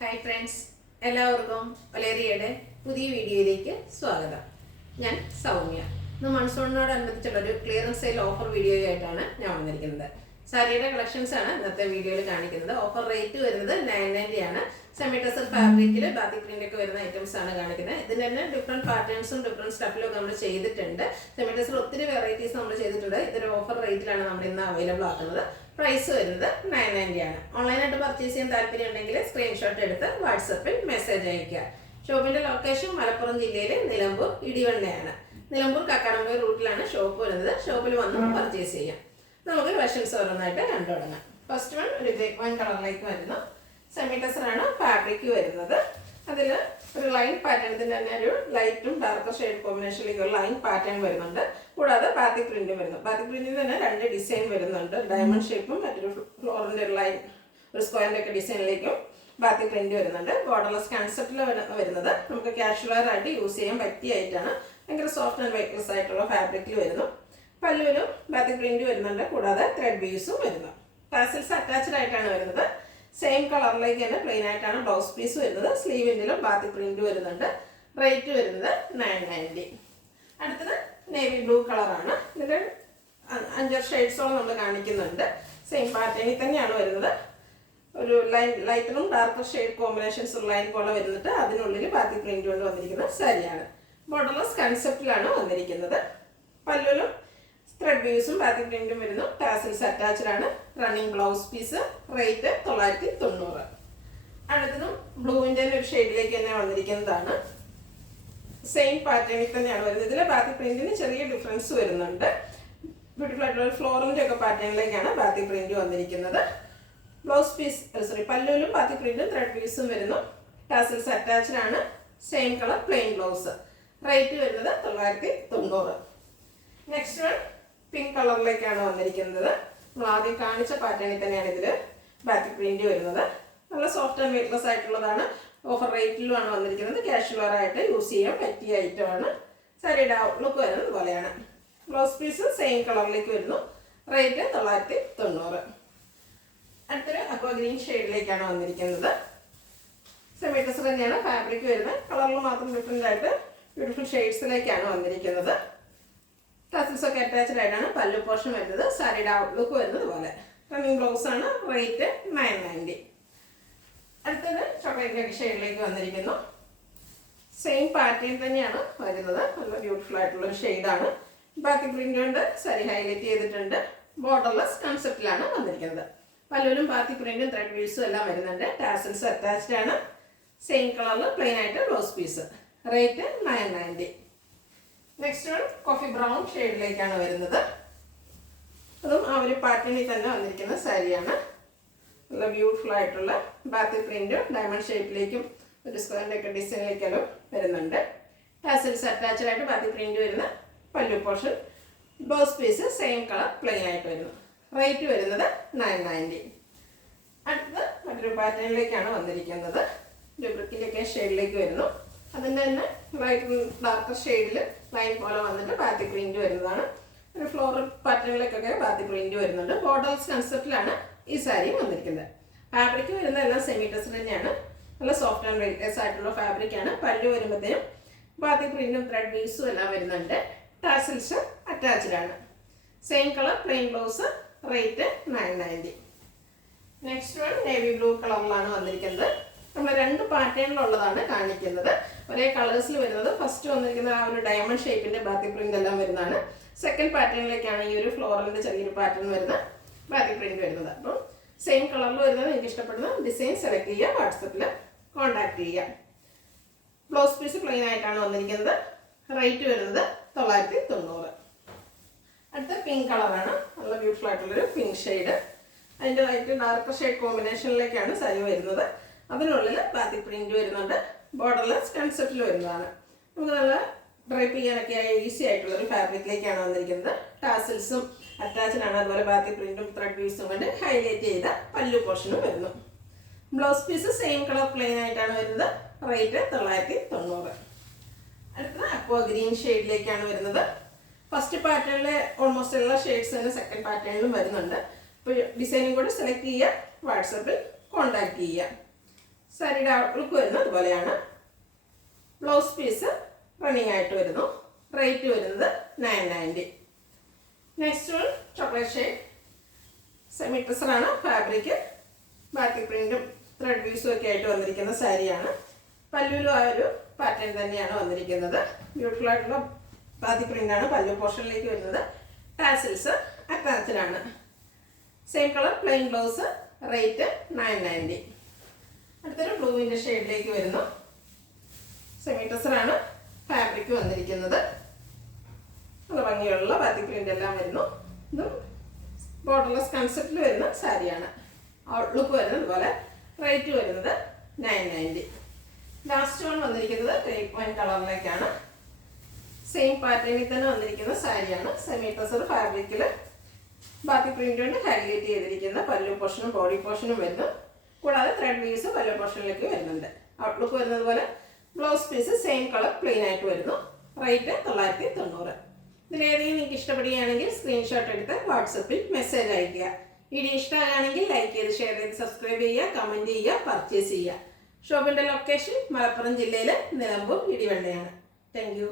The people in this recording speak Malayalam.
ഹായ് ഫ്രണ്ട്സ്, എല്ലാവർക്കും ഒലേറിയയുടെ പുതിയ വീഡിയോയിലേക്ക് സ്വാഗതം. ഞാൻ സൗമ്യ. ഇന്ന് മൺസൂണിനോടനുബന്ധിച്ചുള്ളൊരു ക്ലിയറൻസ് സെയിൽ ഓഫർ വീഡിയോ ആയിട്ടാണ് ഞാൻ വന്നിരിക്കുന്നത്. സാരിയുടെ കളക്ഷൻസ് ആണ് ഇന്നത്തെ വീഡിയോയിൽ കാണിക്കുന്നത്. ഓഫർ റേറ്റ് വരുന്നത് 990 ആണ്. സെമി ടെസർ ഫാബ്രിക്കിൽ ബാത്തിക് പ്രിന്റ് ഒക്കെ വരുന്ന ഐറ്റംസ് ആണ് കാണിക്കുന്നത്. ഇതിന് തന്നെ ഡിഫറെന്റ് പാറ്റേൺസും ഡിഫറെന്റ് സ്റ്റഫിലും ഒക്കെ നമ്മൾ ചെയ്തിട്ടുണ്ട്. സെമി ടെസർ ഒത്തിരി വെറൈറ്റീസ് നമ്മൾ ചെയ്തിട്ടുണ്ട്. ഇതൊരു ഓഫർ റേറ്റിലാണ് നമ്മൾ ഇന്ന് അവൈലബിൾ ആക്കുന്നത്. പ്രൈസ് വരുന്നത് 990 ആണ്. ഓൺലൈനായിട്ട് പർച്ചേസ് ചെയ്യാൻ താല്പര്യം ഉണ്ടെങ്കിൽ സ്ക്രീൻഷോട്ട് എടുത്ത് വാട്സപ്പിൽ മെസ്സേജ് അയയ്ക്കുക. ഷോപ്പിന്റെ ലൊക്കേഷൻ മലപ്പുറം ജില്ലയിലെ നിലമ്പൂർ ഇടിവണ്ണയാണ്. നിലമ്പൂർ കക്കാടംപൊയിൽ റൂട്ടിലാണ് ഷോപ്പ് വരുന്നത്. ഷോപ്പിൽ വന്ന് പർച്ചേസ് ചെയ്യാം. നമുക്ക് കളക്ഷൻസ് ഓരോന്നായിട്ട് കണ്ടു തുടങ്ങാം. ഫസ്റ്റ് വൺ ഒരു വൺ കളറിലേക്ക് വരുന്നു. സെമി ടെസർ ആണ് ഫാബ്രിക് വരുന്നത്. അതിൽ ഒരു ലൈൻ പാറ്റേൺ, ഇതിൻ്റെ തന്നെ ഒരു ലൈറ്റും ഡാർക്കർ ഷെയ്ഡ് കോമ്പിനേഷനിലേക്ക് ഒരു ലൈൻ പാറ്റേൺ വരുന്നുണ്ട്. കൂടാതെ ബാത്തിക് പ്രിന്റും വരുന്നു. ബാത്തിക് പ്രിന്റിൽ തന്നെ രണ്ട് ഡിസൈൻ വരുന്നുണ്ട്. ഡയമണ്ട് ഷേപ്പും മറ്റൊരു ഫ്ലോറിൻ്റെ ഒരു ലൈൻ, ഒരു സ്ക്വയറിൻ്റെ ഒക്കെ ഡിസൈനിലേക്കും ബാത്തിക് പ്രിന്റ് വരുന്നുണ്ട്. ബോർഡർലെസ് കൺസെപ്റ്റിൽ വരുന്നത് നമുക്ക് കാഷ്വൽ ആയിട്ട് യൂസ് ചെയ്യാൻ പറ്റിയ ആയിട്ടാണ്. ഭയങ്കര സോഫ്റ്റ് ആൻഡ് വെയ്റ്റ്ലെസ് ആയിട്ടുള്ള ഫാബ്രിക്കിൽ വരുന്നു. പല്ലുവിലും ബാത്തിക് പ്രിന്റ് വരുന്നുണ്ട്. കൂടാതെ ത്രെഡ് ബീവ്സും വരുന്നു. ടാസിൽസ് അറ്റാച്ച്ഡ് ആയിട്ടാണ് വരുന്നത്. സെയിം കളറിലേക്ക് തന്നെ പ്ലെയിൻ ആയിട്ടാണ് ബ്ലൗസ് പീസ് വരുന്നത്. സ്ലീവിൻ്റെലും ബാത്തിക് പ്രിന്റ് വരുന്നുണ്ട്. റേറ്റ് വരുന്നത് 990. അടുത്തത് നേവി ബ്ലൂ കളറാണ്. ഇതിൻ്റെ 5 ഷെയ്ഡ്സോളം നമ്മൾ കാണിക്കുന്നുണ്ട്. സെയിം പാറ്റേണിൽ തന്നെയാണ് വരുന്നത്. ഒരു ലൈറ്ററും ഡാർക്കർ ഷെയ്ഡ് കോമ്പിനേഷൻസ് ലൈൻ പോലെ വരുന്നിട്ട് അതിനുള്ളിൽ ബാത്തിക് പ്രിന്റ് കൊണ്ട് വന്നിരിക്കുന്ന സാരിയാണ്. ബോർഡർലെസ് കൺസെപ്റ്റിലാണ് വന്നിരിക്കുന്നത്. പല്ലുവിലും ത്രെഡ് ബീവ്സും ബാത്തിക് പ്രിന്റും വരുന്നു. ടാസിൽസ് അറ്റാച്ച്ഡ് ആണ്. Running blouse piece. റേറ്റ് 990. അടുത്തതും ബ്ലൂവിൻ്റെ ഒരു ഷെയ്ഡിലേക്ക് തന്നെ വന്നിരിക്കുന്നതാണ്. സെയിം പാറ്റേണിൽ തന്നെയാണ് വരുന്നത്. ഇതിൽ ബാത്തിക് പ്രിന്റിന് ചെറിയ ഡിഫറൻസ് വരുന്നുണ്ട്. ബ്യൂട്ടിഫുൾ ആയിട്ടുള്ള ഫ്ലോറിൻ്റെ ഒക്കെ പാറ്റേണിലേക്കാണ് ബാത്തിക് പ്രിന്റ് വന്നിരിക്കുന്നത്. ബ്ലൗസ് പീസ് പല്ലുവിലും ബാത്തിക് പ്രിന്റും ത്രെഡ് പീസും വരുന്നു. ടാസിൽസ് അറ്റാച്ച്ഡ് ആണ്. Same colour plain blouse. Rate വരുന്നത് 990. നെക്സ്റ്റ് വൺ പിങ്ക് കളറിലേക്കാണ് വന്നിരിക്കുന്നത്. നമ്മൾ ആദ്യം കാണിച്ച പാറ്റേണിൽ തന്നെയാണ് ഇതിൽ ബാത്തിക് പ്രിന്റ് വരുന്നത്. നല്ല സോഫ്റ്റ് ആൻഡ് വെയ്റ്റ്ലെസ് ആയിട്ടുള്ളതാണ്. ഓഫർ റേറ്റിലുമാണ് വന്നിരിക്കുന്നത്. കാഷ്വൽ ആയിട്ട് യൂസ് ചെയ്യാൻ പറ്റിയ ഐറ്റമാണ്. സാരിയുടെ ഔട്ട്ലുക്ക് വരുന്നത് പോലെയാണ്. ബ്ലൗസ് പീസ് സെയിം കളറിലേക്ക് വരുന്നു. റേറ്റ് 990. അടുത്തൊരു അക്വാ ഗ്രീൻ ഷെയ്ഡിലേക്കാണ് വന്നിരിക്കുന്നത്. സെമി ടെസർ തന്നെയാണ് ഫാബ്രിക് വരുന്നത്. കളറിൽ മാത്രം ഡിഫറെൻ്റ് ആയിട്ട് ബ്യൂട്ടിഫുൾ ഷെയ്ഡ്സിലേക്കാണ് വന്നിരിക്കുന്നത്. ടസൽസ് ഒക്കെ അറ്റാച്ച്ഡ് ആയിട്ടാണ് പല്ലു പോർഷൻ വരുന്നത്. സാരിയുടെ ഔട്ട്ലുക്ക് വരുന്നത് പോലെ. റണ്ണിങ് ബ്ലൗസ് ആണ്. റേറ്റ് 990. അടുത്തത് ചോക്ലേറ്റ് ഷെയ്ഡിലേക്ക് വന്നിരിക്കുന്നു. സെയിം പാറ്റേൺ തന്നെയാണ് വരുന്നത്. നല്ല ബ്യൂട്ടിഫുൾ ആയിട്ടുള്ള ഒരു ഷെയ്ഡാണ്. ബാക്കി പ്രിന്റ് കൊണ്ട് സാരി ഹൈലൈറ്റ് ചെയ്തിട്ടുണ്ട്. ബോർഡർലെസ് കൺസെപ്റ്റിലാണ് വന്നിരിക്കുന്നത്. പല്ലുവിലും ബാത്തി പ്രിന്റും ത്രെഡ് വീഴ്സും എല്ലാം വരുന്നുണ്ട്. ടാസൽസ് അറ്റാച്ച്ഡ് ആണ്. സെയിം കളറിൽ പ്ലെയിൻ ആയിട്ട് blouse piece. Rate 990. Next one coffee brown ഷെയ്ഡിലേക്കാണ് വരുന്നത്. അതും ആ ഒരു പാറ്റേണിൽ തന്നെ വന്നിരിക്കുന്ന സാരിയാണ്. നല്ല ബ്യൂട്ടിഫുൾ ആയിട്ടുള്ള ബാത്തി പ്രിന്റും ഡയമണ്ട് ഷേപ്പിലേക്കും ഒരു സ്ക്വയറിൻ്റെ ഒക്കെ ഡിസൈനിലേക്കെല്ലാം വരുന്നുണ്ട്. ടാസൽസ് അറ്റാച്ച്ഡ് ആയിട്ട് ബാത്തി പ്രിന്റ് വരുന്ന pallu portion. Blouse piece same colour plain ആയിട്ട് വരുന്നു. റേറ്റ് വരുന്നത് 990. അടുത്തത് മറ്റൊരു പാറ്റേണിലേക്കാണ് വന്നിരിക്കുന്നത്. ഒരു ബ്രിക്കിൻ്റെയൊക്കെ ഷെയ്ഡിലേക്ക് വരുന്നു. അതിൻ്റെ തന്നെ ലൈറ്റ് ഡാർക്കർ ഷെയ്ഡിൽ ലൈൻ പോലെ വന്നിട്ട് ബാത്തിക് പ്രിന്റ് വരുന്നതാണ്. ഒരു ഫ്ലോറൽ പാറ്റേണിലേക്കൊക്കെ ബാത്തിക് പ്രിന്റ് വരുന്നുണ്ട്. ബോർഡർലെസ് കൺസെപ്റ്റിലാണ് ഈ സാരി വന്നിരിക്കുന്നത്. ഫാബ്രിക് വരുന്ന എല്ലാം സെമി ടെസർ തന്നെയാണ്. നല്ല സോഫ്റ്റ് ആൻഡ് വെയ്റ്റ്ലെസ് ആയിട്ടുള്ള ഫാബ്രിക്കാണ്. പല്ലു വരുമ്പോഴത്തേനും ബാത്തിക് പ്രിന്റും ത്രെഡ് വീവ്സും എല്ലാം വരുന്നുണ്ട്. ടാസിൽസ് അറ്റാച്ച്ഡ് ആണ്. Same colour plain blouse. Rate 990. Next one navy blue കളറിലാണ് വന്നിരിക്കുന്നത്. നമ്മൾ 2 പാറ്റേണിലുള്ളതാണ് കാണിക്കുന്നത്. ഒരേ കളേഴ്സിൽ വരുന്നത്. ഫസ്റ്റ് വന്നിരിക്കുന്ന ആ ഒരു ഡയമണ്ട് ഷേപ്പിന്റെ ബാത്തിക് പ്രിന്റ് എല്ലാം വരുന്നതാണ്. സെക്കൻഡ് പാറ്റേണിലേക്കാണ് ഈ ഒരു ഫ്ലോറലിന്റെ ചെറിയൊരു പാറ്റേൺ വരുന്ന ബാത്തിക് പ്രിന്റ് വരുന്നത്. അപ്പം സെയിം കളറിൽ വരുന്നത് നിങ്ങൾക്ക് ഇഷ്ടപ്പെടുന്ന ഡിസൈൻ സെലക്ട് ചെയ്യുക. വാട്സപ്പിൽ കോൺടാക്ട് ചെയ്യുക. ബ്ലൗസ് പീസ് പ്ലെയിൻ ആയിട്ടാണ് വന്നിരിക്കുന്നത്. റേറ്റ് വരുന്നത് 990. അടുത്ത പിങ്ക് കളറാണ്. നല്ല ബ്യൂട്ടിഫുൾ ആയിട്ടുള്ളൊരു പിങ്ക് ഷെയ്ഡ്. അതിൻ്റെ ലൈറ്റ് ഡാർക്കർ ഷെയ്ഡ് കോമ്പിനേഷനിലേക്കാണ് സാരി വരുന്നത്. അതിനുള്ളിൽ ബാത്തിക് പ്രിന്റ് വരുന്നുണ്ട്. ബോർഡർലെസ് കൺസെപ്റ്റിൽ വരുന്നതാണ്. നമുക്ക് നല്ല ഡ്രൈപ്പ് ചെയ്യാനൊക്കെ ഈസി ആയിട്ടുള്ളൊരു ഫാബ്രിക്കിലേക്കാണ് വന്നിരിക്കുന്നത്. ടാസിൽസും അറ്റാച്ച്ഡ് ആണ്. അതുപോലെ ബാത്തിക് പ്രിന്റും ത്രെഡ് പീസും കൊണ്ട് ഹൈലൈറ്റ് ചെയ്ത പല്ലു പോർഷനും വരുന്നു. Blouse piece same colour plain ആയിട്ടാണ് വരുന്നത്. റേറ്റ് 990. അടുത്തത് അക്വാ ഗ്രീൻ ഷെയ്ഡിലേക്കാണ് വരുന്നത്. ഫസ്റ്റ് പാറ്റേണിലെ ഓൾമോസ്റ്റ് എല്ലാ ഷെയ്ഡ്സ് തന്നെ സെക്കൻഡ് പാറ്റേണിലും വരുന്നുണ്ട്. അപ്പോൾ ഡിസൈനും കൂടെ സെലക്ട് ചെയ്യുക. വാട്സപ്പിൽ കോൺടാക്ട് ചെയ്യുക. സാരിയുടെ ഔട്ട്ലുക്ക് വരുന്നത് അതുപോലെയാണ്. ബ്ലൗസ് പീസ് റണ്ണിങ് ആയിട്ട് വരുന്നു. റേറ്റ് വരുന്നത് 990. Next one chocolate shade semi ട്രസറാണ്. ഫാബ്രിക് ബാറ്റിക് പ്രിന്റും ത്രെഡ് വീസും ഒക്കെ ആയിട്ട് വന്നിരിക്കുന്ന സാരിയാണ്. പല്ലുവിലും ആ ഒരു പാറ്റേൺ തന്നെയാണ് വന്നിരിക്കുന്നത്. ബ്യൂട്ടിഫുൾ ആയിട്ടുള്ള ബാറ്റിക് പ്രിന്റാണ് പല്ലു പോർഷനിലേക്ക് വരുന്നത്. ടാസിൽസ് അറ്റാച്ച്ഡാണ്. Same colour plain blouse. Rate 990. അടുത്തൊരു ബ്ലൂവിൻ്റെ ഷെയ്ഡിലേക്ക് വരുന്നു. സെമി ട്രസറാണ്. ഫാബ്രിക് വന്നിരിക്കുന്നത് നല്ല ഭംഗിയുള്ള ബാറ്റിക് പ്രിന്റ് എല്ലാം വരുന്നു. ഇതും ബോർഡർലെസ് കൺസെപ്റ്റിൽ വരുന്ന സാരിയാണ്. ഔട്ട്ലുക്ക് വരുന്നത് അതുപോലെ. റേറ്റ് വരുന്നത് 990. ലാസ്റ്റ് വൺ വന്നിരിക്കുന്നത് ക്രേപ്പ് വൈൻ കളറിലേക്കാണ്. സെയിം പാറ്റേണിൽ തന്നെ വന്നിരിക്കുന്ന സാരിയാണ്. സെമി ട്രസർ ഫാബ്രിക്കിൽ ബാറ്റിക് പ്രിന്റ് കൊണ്ട് ഹൈലൈറ്റ് ചെയ്തിരിക്കുന്ന പല്ലു പോർഷനും ബോഡി പോർഷനും വരുന്നു. കൂടാതെ ത്രെഡ് വീവ്സ് പല്ലു പോർഷനിലേക്ക് വരുന്നുണ്ട്. ഔട്ട്ലുക്ക് വരുന്നത് പോലെ. Blouse piece same colour plain ആയിട്ട് വരുന്നു. റേറ്റ് 990. ഇതിലേതെങ്കിലും നിങ്ങൾക്ക് ഇഷ്ടപ്പെടുകയാണെങ്കിൽ സ്ക്രീൻഷോട്ട് എടുത്ത് വാട്സപ്പിൽ മെസ്സേജ് അയയ്ക്കുക. വീഡിയോ ഇഷ്ടമാണെങ്കിൽ ലൈക്ക് ചെയ്ത് ഷെയർ ചെയ്ത് സബ്സ്ക്രൈബ് ചെയ്യുക, കമൻറ്റ് ചെയ്യുക, പർച്ചേസ് ചെയ്യുക. ഷോപ്പിൻ്റെ ലൊക്കേഷൻ മലപ്പുറം ജില്ലയിലെ നിലമ്പൂർ ഇടിവണ്ണയാണ്. Thank you.